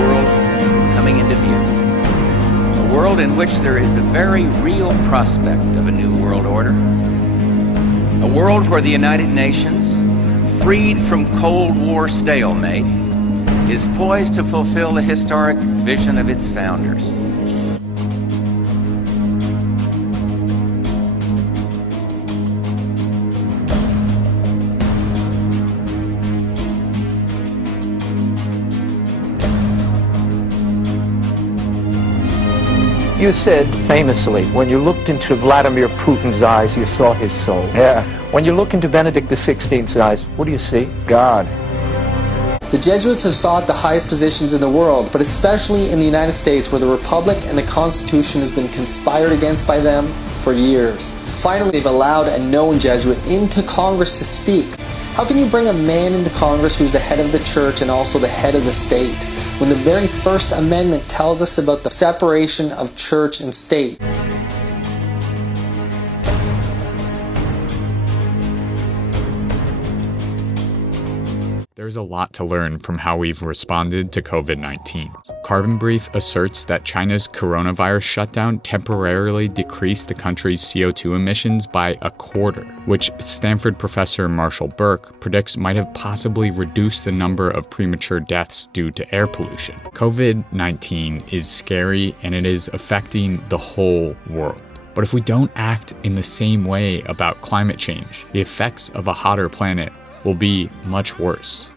world coming into view. A world in which there is the very real prospect of a new world order. A world where the United Nations, freed from Cold War stalemate, is poised to fulfill the historic vision of its founders. You said famously, when you looked into Vladimir Putin's eyes, you saw his soul. Yeah. When you look into Benedict XVI's eyes, what do you see? God. The Jesuits have sought the highest positions in the world, but especially in the United States, where the Republic and the Constitution has been conspired against by them for years. Finally, they've allowed a known Jesuit into Congress to speak. How can you bring a man into Congress who's the head of the church and also the head of the state, when the very First Amendment tells us about the separation of church and state? There's a lot to learn from how we've responded to COVID-19. Carbon Brief asserts that China's coronavirus shutdown temporarily decreased the country's CO2 emissions by a quarter, which Stanford professor Marshall Burke predicts might have possibly reduced the number of premature deaths due to air pollution. COVID-19 is scary and it is affecting the whole world. But if we don't act in the same way about climate change, the effects of a hotter planet will be much worse.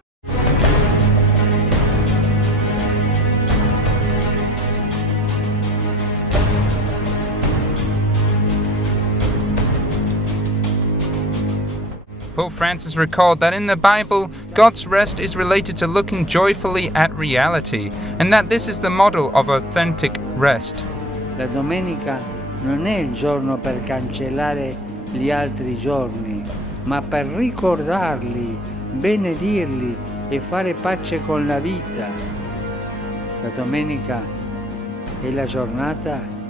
Pope Francis recalled that in the Bible, God's rest is related to looking joyfully at reality, and that this is the model of authentic rest. La domenica non è il giorno per cancellare gli altri giorni, ma per ricordarli, benedirli e fare pace con la vita. La domenica è la giornata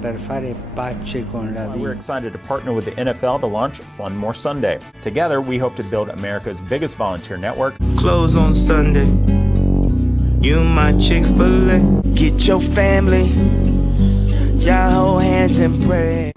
per fare pace con la vita. We're excited to partner with the NFL to launch One More Sunday. Together, we hope to build America's biggest volunteer network. Close on Sunday. You my Chick-fil-A. Get your family. Y'all hold hands and pray.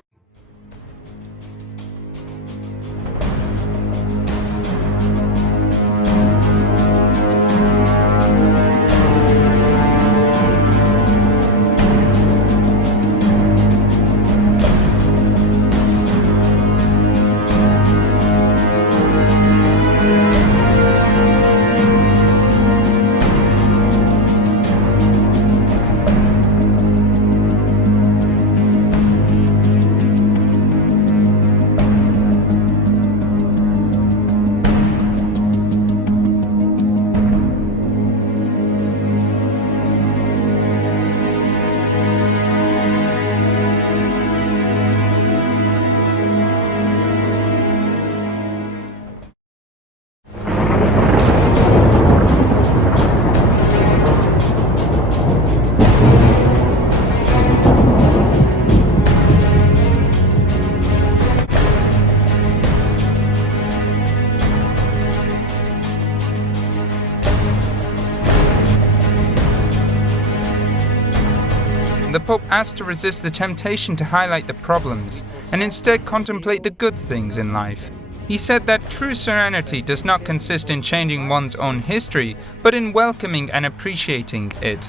The Pope asked to resist the temptation to highlight the problems, and instead contemplate the good things in life. He said that true serenity does not consist in changing one's own history, but in welcoming and appreciating it.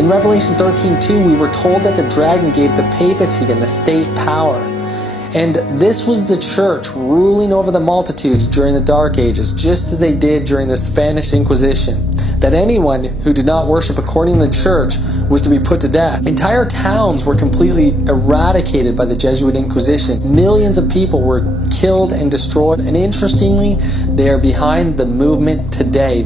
In Revelation 13:2, we were told that the dragon gave the papacy and the state power. And this was the church ruling over the multitudes during the Dark Ages, just as they did during the Spanish Inquisition. That anyone who did not worship according to the church was to be put to death. Entire towns were completely eradicated by the Jesuit Inquisition. Millions of people were killed and destroyed, and interestingly, they are behind the movement today.